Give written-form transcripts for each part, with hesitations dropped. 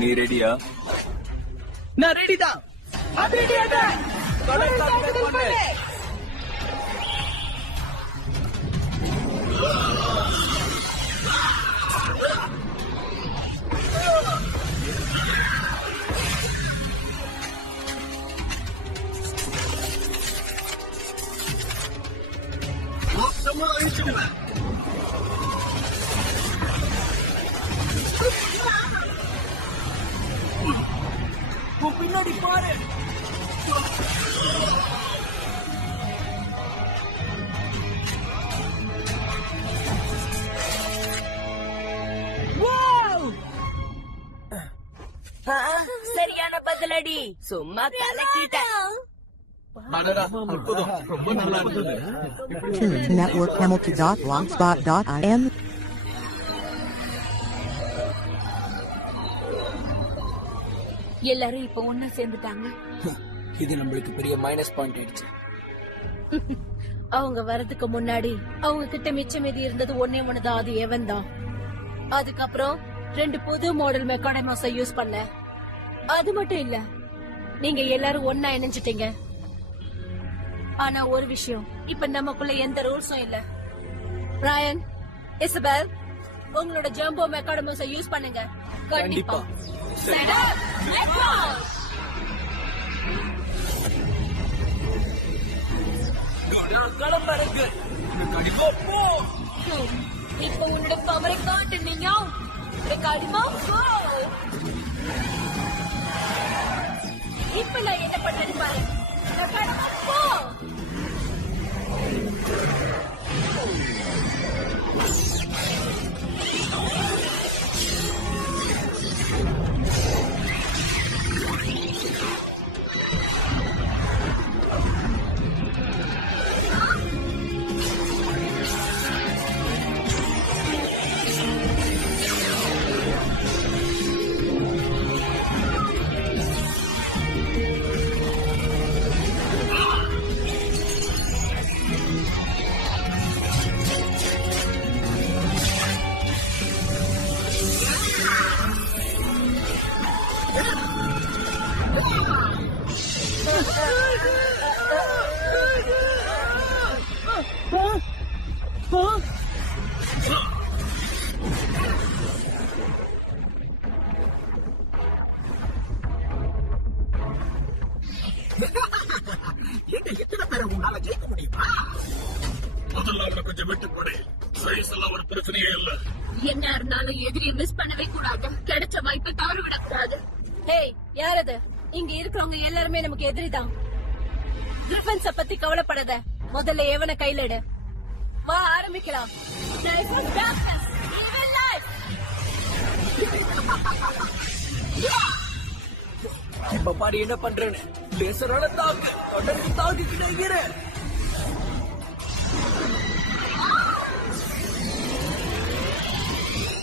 நீ ரெடியா? நான் ரெடி தான். பின்னாடி பாரு. சரியான பதிலடி. சும்மா கலக்கிட்ட. ரொம்ப நல்லா இருந்தது. Network Hamilton.blogspot.in. எல்லாரும் இப்ப ஒன்னா சேர்ந்துட்டாங்க. இது நம்மளுக்கு பெரிய மைனஸ் பாயிண்ட் ஆயிடுச்சு. அவங்க வரதுக்கு முன்னாடி அவங்க கிட்ட மிச்சம் மீதி இருந்தது ஒன்னே ஒண்ணுதான். அது எவன் தான். அதுக்கப்புறம் 2 புது மாடல் மெக்கானிமஸ யூஸ் பண்ண. அது மட்டும் இல்ல, நீங்க எல்லாரும் ஒன்னா இணைஞ்சிட்டீங்க. ஆனா ஒரு விஷயம், இப்ப நமக்குள்ள எந்த ரூல்ஸும் இல்ல. ராயன், இசபெல், உங்களோட ஜம்போ மெக்கானிமஸ யூஸ் பண்ணுங்க. கண்டிப்பா. இப்ப உன்னோட பவரை காட்டு. நீங்க இப்ப நான் என்ன பண்றது பாரு. போ. எத்தனை பேரை உன்னால ஜெயிக்க முடியுமா? முதல்ல அவனை கொஞ்சம் விட்டு போடு. சைஸ் எல்லாம் ஒரு பிரச்சனையே இல்ல. என்ன இருந்தாலும் எதிரியை மிஸ் பண்ணவே கூடாது. கிடைச்ச வாய்ப்பை தவற விடக்கூடாது. ஹேய், யார் அது? இங்க இருக்கிறவங்க எல்லாருமே நமக்கு எதிரிதான். கிரிஃபன்ஸ பத்தி கவலைப்படாத. முதல்ல எவனை கையில எடு. வா, ஆரம்பிக்கலாம். இப்ப பாரு என்ன பண்றேன்னு. லேசரால தாக்கு. தொடர்ந்து தாக்கிக்கிட்டே இரு.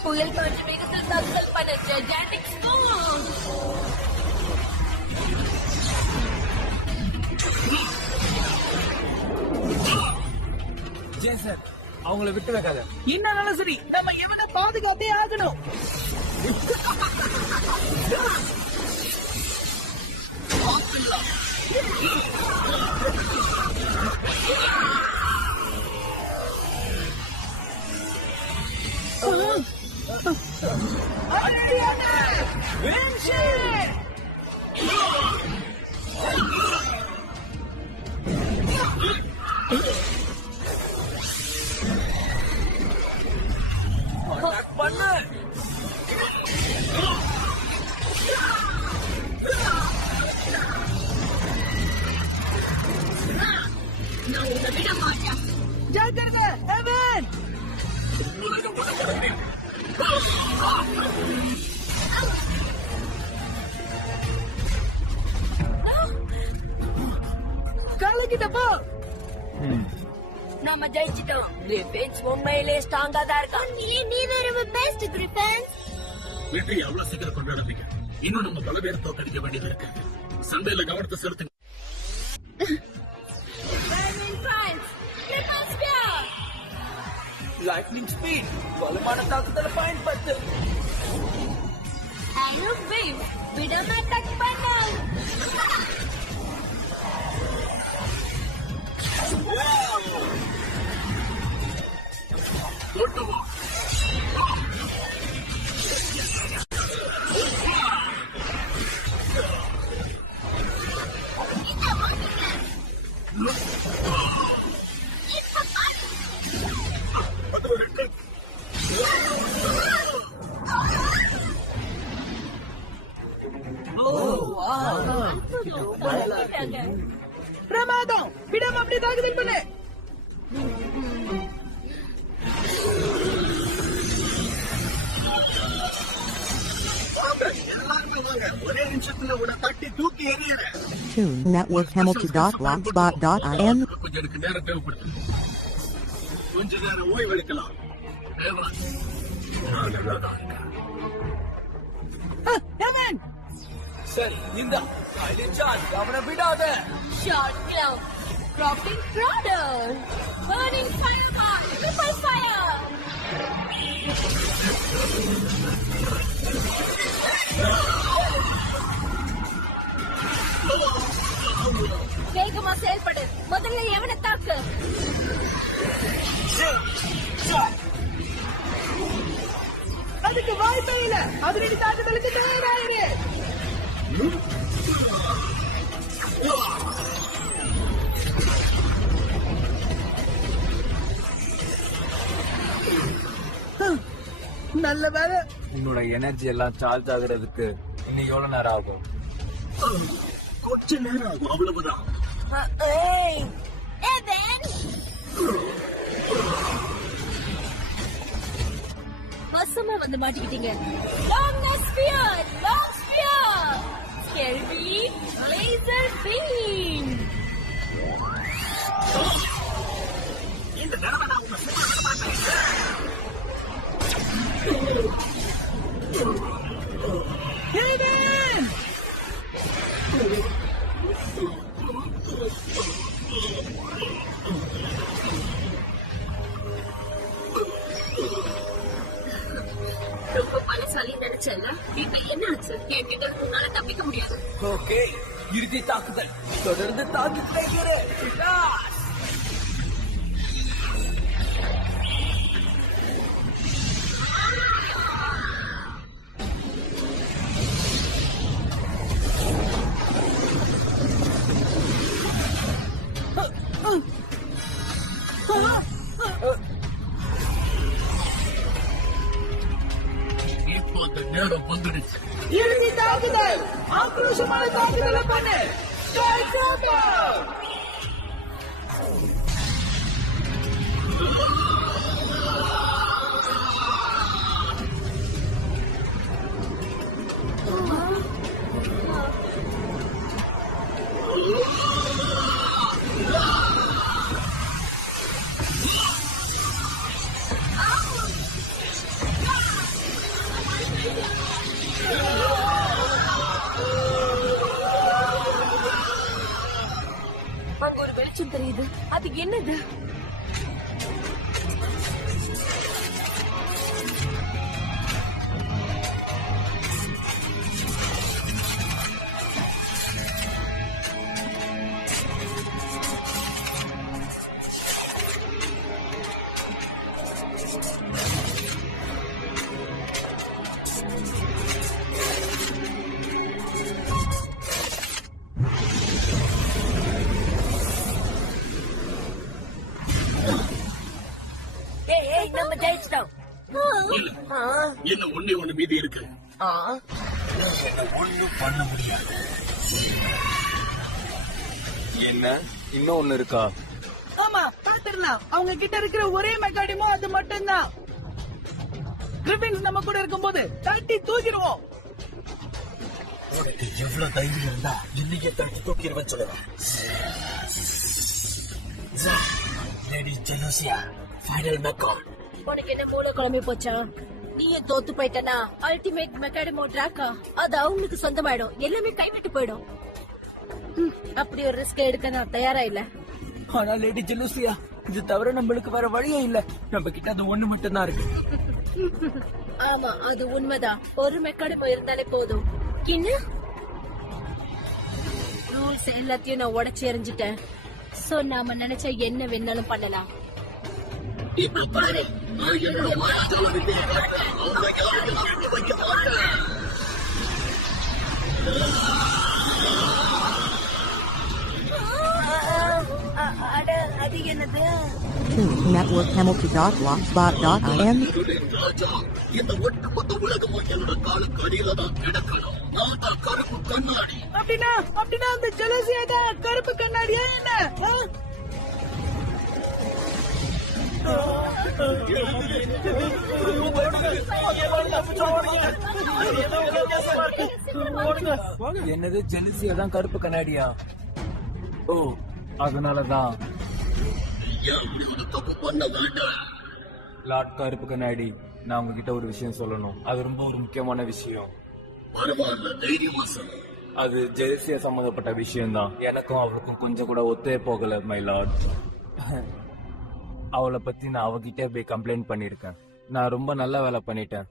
புயல் காற்று வேகத்தில் தாக்குதல் பண்ண ஜெயாண்டிக் ஸ்டோன். ஜேசன், அவங்கள விட்டு வைக்காத. என்ன சரி, நம்ம எவனை பாதுகாப்பே ஆகணும். பண்ணு. நான் உன்னை விட மாட்டேன். ஜாக்கிரதை, எவன். கலக்கிட்டப்போ நாம ஜெயிச்சிட்டோம். டிஃபென்ஸ் உண்மையிலே ஸ்ட்ராங்கா தான் இருக்கா. நீ வேற பெஸ்ட் டிஃபென்ஸ். வெற்றி அவ்வளவு சீக்கிரம் கொண்டாடாதீங்க. இன்னும் நம்ம பல பேரை தோக்கடிக்க வேண்டியது இருக்கு. சண்டையில கவனத்தை செலுத்துங்க. லைட்னிங் ஸ்பீட், பலமான தாக்குதலை பயன்படுத்து. ஐரோப் வேவ் விடாம அட்டாக் பண்ணு. கொண்டு வா. அது ஒரு ரெண்டு. பிரமாதம், விடாம அப்படி தாக்குதல் பண்ணு. வாங்க, எல்லாருமே வாங்க. ஒரே நிமிஷத்துல உன்னை தட்டி தூக்கி எறியறேன். Toon Network Hamilton.blogspot.in. கொஞ்சம் எனக்கு நேரம் தேவைப்படுது. கொஞ்ச நேரம் ஓய்வு எடுக்கலாம். தேவா, நான் நல்லாதான் இருக்கேன். சரி, இந்த சார்ஜ் அவனை விடாத. Shot cloud, cropping product, burning fireball, triple fire. வேகமா செயல்படு. முதல்ல எவனை தாக்கு. அதுக்கு வாய்ப்பே இல்ல. அதிரடி தாக்குதலுக்கு தயாராயிரு. நல்ல வேலை. உன்னோட எனர்ஜி எல்லாம் சார்ஜ் ஆகுறதுக்கு இன்னும் எவ்வளவு நேரம் ஆகும்? கொஞ்ச நேரம் ஆகும், அவ்வளவுதான். வசமா வந்து மாட்டிக்கிட்டீங்க. Long spear, long spear, scary beam, laser beam. இந்த தடவை நான் உன்னை சும்மா விட மாட்டேன். ரொம்ப பலசாலி நினைச்சேன். இப்ப என்ன ஆச்சு? என்கிட்ட உன்னால தப்பிக்க முடியாது. ஓகே, இறுதி தாக்குதல். தொடர்ந்து தாக்கிட்டே இரு. இப்போ அந்த நேரம் வந்துடுச்சு. இறுதி தாக்குதல். ஆக்ரோஷமான தாக்குதலை பண்ணு. Sky Trooper. அங்க ஒரு வெளிச்சம் தெரியுது. அது என்னது? நம்ம ஜெயிச்சிட்டோம். இல்ல, இன்னும் ஒண்ணு மீதி இருக்கு. என்ன ஒண்ணும் பண்ண முடியாது. என்ன இன்னும் ஒண்ணு இருக்கா? ஆமா, பாத்துடலாம். அவங்க கிட்ட இருக்கிற ஒரே மெக்கானிமோ அது மட்டும்தான். கிரிபின்ஸ் நம்ம கூட இருக்கும்போது தட்டி தூக்கிடுவோம். உனக்கு எவ்வளவு தைரியம் இருந்தா இன்னைக்கு தட்டி தூக்கிடுவேன் சொல்லுவேன். லேடி ஜெலூசியா, ஃபைனல் மெக்கான். உனக்கு என்ன மூளை குழம்பி போச்சா? நீயும் தோத்து போயிட்டனா அல்டிமேட் மெக்கானிமோ டிராக்கா அது அவங்களுக்கு சொந்தமாயிடும். எல்லாமே கைவிட்டு போயிடும். அப்படி ஒரு ரிஸ்க் எடுக்க நான் தயாரா இல்ல. ஆனா லேடி ஜெலூசியா, இது தவிர நம்மளுக்கு வேற வழியே இல்ல. நம்ம கிட்ட அது ஒண்ணு மட்டும் தான் இருக்கு. ஆமா, அது உண்மைதான். ஒரு மெக்கானிமோ இருந்தாலே போதும். என்ன ரூல்ஸ் எல்லாத்தையும் நான் உடைச்சு எறிஞ்சிட்டேன். சோ நாம நினைச்ச என்ன வேணாலும் பண்ணலாம். இப்ப பாரு, நான் என்னோட மாயாஜால வித்தையை காட்டுறேன். அவங்க யாரையும் தூக்கி வைக்க மாட்டேன். அது என்னது? Networkhamilton.blogspot.in ராஜா, இந்த ஒட்டுமொத்த உலகமும் என்னோட காலுக்கு அடியில தான் கிடக்கணும். நான் தான் கருப்பு கண்ணாடி. அப்படின்னா அந்த ஜெலசியா தான் கருப்பு கண்ணாடியா என்ன? ஆ? என்னது ஜெலிசியா தான் கருப்பு கண்ணாடியா? ஓ, அதனாலதான் ஏன் இப்படி ஒரு தப்பு பண்ண வேண்டாம்? லார்ட் கருப்பு கண்ணாடி, நான் உங்ககிட்ட ஒரு விஷயம் சொல்லணும். அது ரொம்ப ஒரு முக்கியமான விஷயம். பரவாயில்ல, தைரியமா சொல்லு. அது ஜெலிசியா சம்பந்தப்பட்ட விஷயம் தான். எனக்கும் அவளுக்கும் கொஞ்சம் கூட ஒத்தே போகல மை லார்ட். அவளை பத்தி நான் அவகிட்ட போய் கம்ப்ளைண்ட் பண்ணிருக்கேன். நான் ரொம்ப நல்ல வேலை பண்ணிட்டேன்.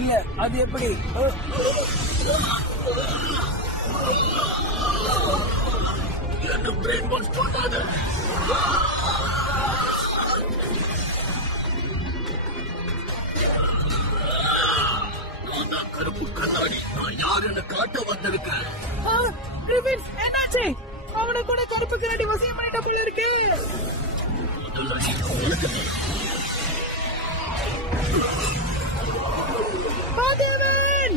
இல்ல, அது எப்படி? என்ன பிரெயின் வாஷ் பண்ணாத. நான் தான் கருப்பு கண்ணாடி. நான் யாருன்னு காட்ட வந்திருக்கேன். ஆ, கிரிஃபின்ஸ், என்னாச்சு? அவனை கூட கருப்பு கண்ணாடி வசியம் பண்ணிட்ட போல இருக்கு. முதல்ல நீங்க உலகத்தை மாதவன்!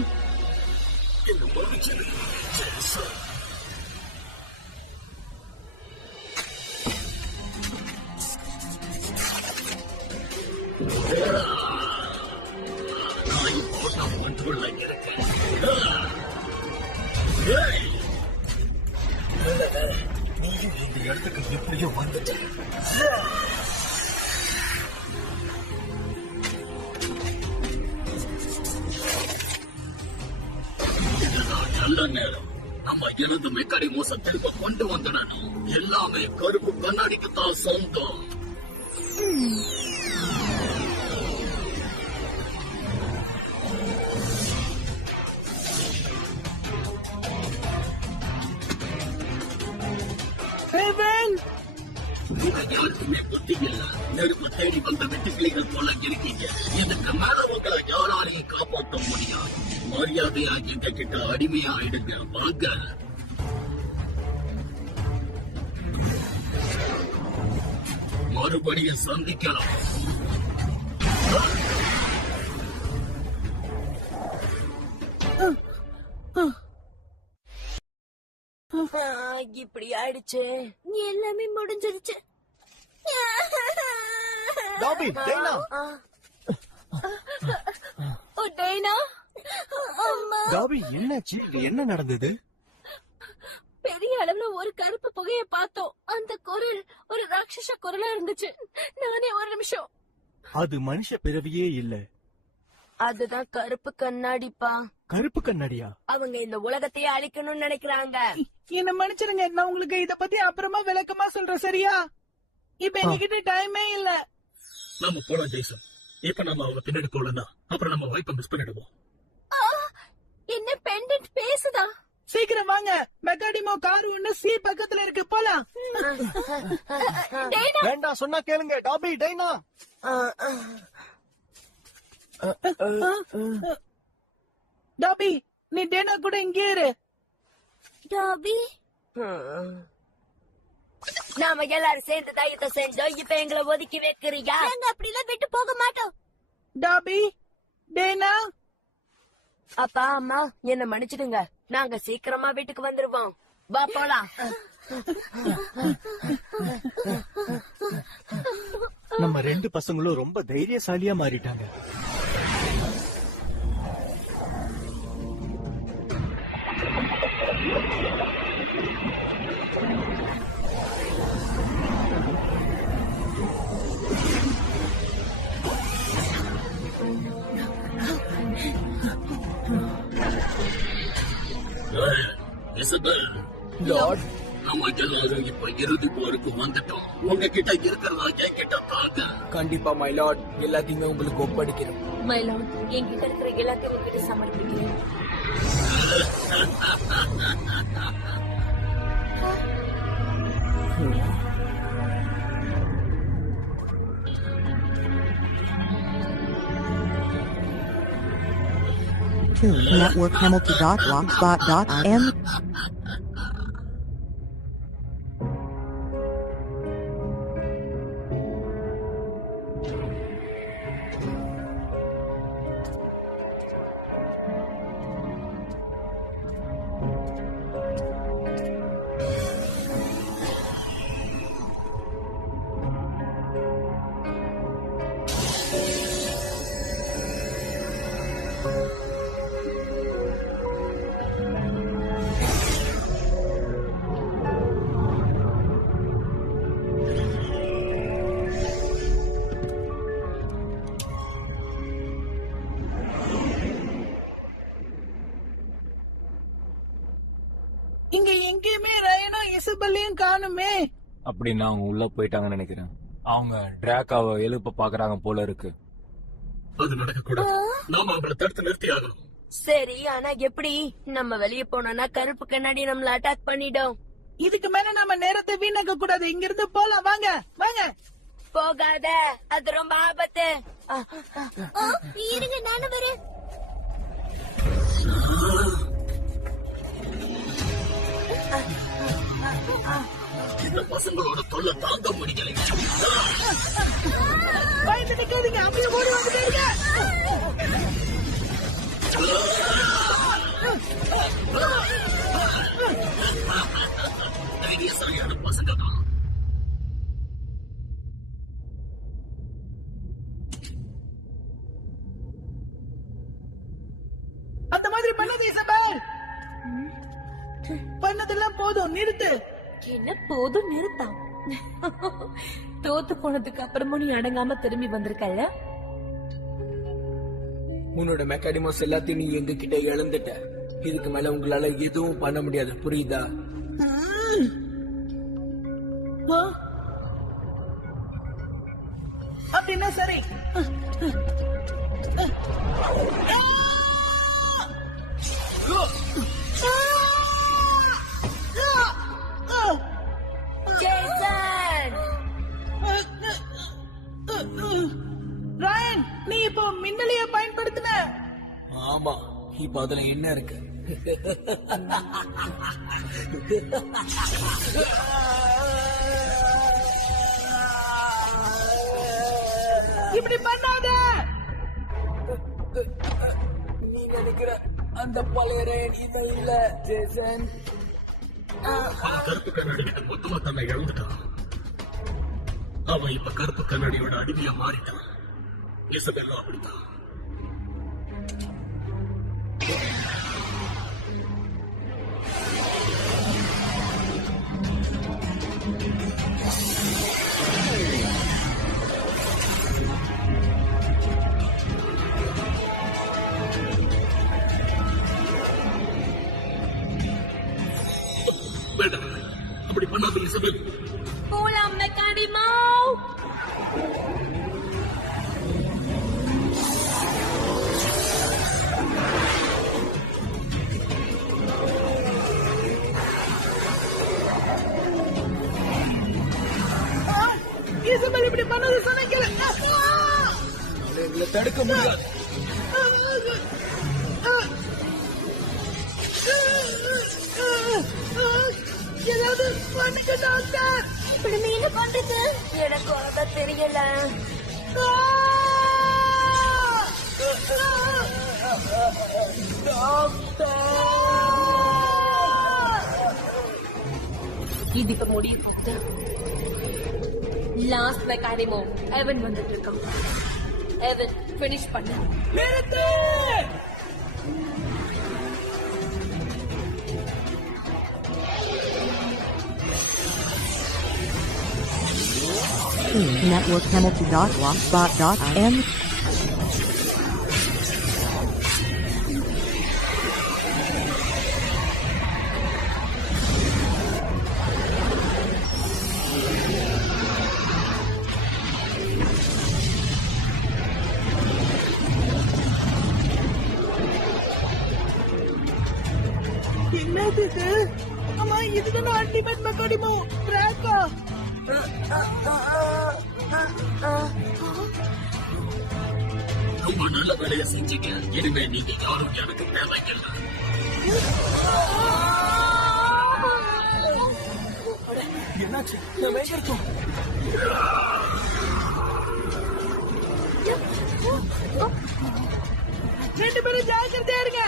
என்ன மன்னிச்சிரு. சரி, சார். நான் இப்போ நான் கண்ட்ரோல்ல இருக்கேன். ஏய்! நீயும் இந்த இடத்துக்கு எப்படியோ வந்துட்ட. இதுதான் நல்ல நேரம். நம்ம எனது மெக்காடி மோசம் திரும்ப கொண்டு வந்துடணும். எல்லாமே கருப்பு கண்ணாடிக்கு தான் சொந்தம். Raven! யாருக்குமே புத்தி இல்ல. நெருப்பு தேடி வந்த வெட்டுக்கிளிகள் போல இருக்கீங்க. இதுக்கு மேல உங்களை யாராலையும் காப்பாற்ற முடியாது. மரியாதையா எங்க கிட்ட அடிமையா ஆயிடுங்க. வாங்க. மறுபடியும் சந்திக்கலாம். இப்படி ஆயிடுச்சு. எல்லாமே முடிஞ்சிருச்சு. டாபி, டைனா. ஓ டைனா, அம்மா. டாபி, என்னாச்சு? என்ன நடந்தது? பெரிய அளவுல ஒரு கருப்பு புகைய பார்த்தோம். அந்த குரல் ஒரு ராட்சச குரலா இருந்துச்சு. நானே ஒரு நிமிஷம். அது மனுஷ பிறவியே இல்ல. அதுதான் கருப்பு கண்ணாடிப்பா. கருப்பு கண்ணாடியா? அவங்க இந்த உலகத்தையே அழிக்கணும்னு நினைக்கிறாங்க. என்ன மன்னிச்சிருங்க, நான் உங்களுக்கு இத பத்தி அப்புறமா விளக்கமா சொல்றேன், சரியா? இப்ப எங்ககிட்ட டைமே இல்ல. நம்ம போலாம் ஜெய்சன். இப்ப நம்ம அவங்க பின்னாடி போலன்னா அப்புறம் நம்ம வாய்ப்பை மிஸ் பண்ணிடுவோம். என்ன பெண்டன்ட் பேசுதா? சீக்கிரம் வாங்க, மெக்காடிமோ கார் ஒண்ணு சி பக்கத்துல இருக்கு, போலாம். வேண்டாம், சொன்னா கேளுங்க. டாபி, டைனா. டாபி, நீ டேனா கூட இங்கே இரு. டாபி, நாம எல்லாரும் சேர்ந்து தான் இதை செஞ்சோம். இப்ப எங்களை ஒதுக்கி வைக்கிறீங்க. நாங்க அப்படிலாம் விட்டு போக மாட்டோம். டாபி, டேனா. அப்பா அம்மா, என்ன மன்னிச்சிடுங்க. நாங்க சீக்கிரமா வீட்டுக்கு வந்துருவோம். வா போலாம். நம்ம ரெண்டு பசங்களும் ரொம்ப தைரியசாலியா மாறிட்டாங்க. இசபெல், லார்ட், நம்ம எல்லாரும் இப்ப இறுதி போருக்கு வந்துட்டோம். உங்ககிட்ட இருக்கிறதா என்கிட்ட தாங்க. கண்டிப்பா மை லார்ட், எல்லாத்தையுமே உங்களுக்கு ஒப்படைக்கிறோம். மயிலாட், என்கிட்ட இருக்கிற எல்லாத்தையும் உங்ககிட்ட சமர்ப்பிக்கிறேன். Tune Network Hamilton.blogspot.in. இங்க எங்கேயுமே ரயனும் இசபெல்லையும் காணுமே. அப்படின்னா அவங்க உள்ள போயிட்டாங்கன்னு நினைக்கிறேன். அவங்க டிராக்காவை எழுப்ப பாக்குறாங்க போல இருக்கு. அது நடக்க கூடாது. நாம அவங்களை தடுத்து நிறுத்தி ஆகணும். சரி, ஆனா எப்படி? நம்ம வெளிய போனோம்னா கருப்பு கண்ணாடி நம்மள அட்டாக் பண்ணிடும். இதுக்கு மேல நாம நேரத்தை வீணாக்க கூடாது. இங்க இருந்து போலாம். வாங்க வாங்க. போகாத, அது ரொம்ப ஆபத்து. இருங்க, நானும் வரேன். இந்த பசங்களோட தொல்லை தாங்க முடியலை. பயந்து நிக்காதீங்க. அப்படியே ஓடி வந்துட்டீங்க. சரியான பசங்க தான். அந்த மாதிரி பண்ணாத இசபெல். பண்ணதெல்லாம் போதும், நிறுத்து. என்ன போதும், நிறுத்தம். தோத்து போனதுக்கு அப்புறமும் நீ அடங்காம திரும்பி வந்திருக்கல. உன்னோட மெக்கானிமோஸ் எல்லாத்தையும் நீ எங்க கிட்ட இழந்துட்ட. இதுக்கு மேல உங்களால எதுவும் பண்ண முடியாது, புரியுதா? ஆ? அப்படின்னா சரி. ஜேசன், ராயன், நீ இப்போ மின்னலைய பயன்படுத்தின. ஆமா, இப்ப அதுல என்ன இருக்கு? இப்படி பண்ணாத. நீ நினைக்கிற அந்த பழைய ரயன் இவன் இல்ல ஜேசன். கருப்பு கண்ணாடி கிட்ட மொத்தமா தன்னை இழந்துட்டான். அவன் இப்ப கருப்பு கண்ணாடியோட அடிமையா மாறிட்டான். இசபெல்லாம் அப்படித்தான். வேண்டாம், அப்படி பண்ணாத இசபெல். போலாம் மெக்கானிமோ. இசபெல் இப்படி பண்ணது சொன்னீங்க. எங்களை தடுக்க முடியாது. ஏதாவது பண்ணுங்க டாக்டர். இப்படி நீ என்ன பண்றது? எனக்கு அவ்வளவுதான் தெரியல. இது இப்ப முடிய போகுது. லாஸ்ட் மெக்கானிமோ எவன் வந்துட்டு இருக்கான். எவன் பினிஷ் பண்ண. நிறுத்து. Network Hamilton.blogspot.in. என்னது இது? ஆமா, இதுதானே அல்டிமேட் மெக்கானிமோ ட்ராக்கா? ரொம்ப நல்ல வேலையை செஞ்சீங்க. இனிமே நீங்க யாரும் எனக்கு தேவையில்லை. என்னாச்சு? நான் வேகட்டும். ரெண்டு பேரும் ஜாக்கிரதையா இருங்க.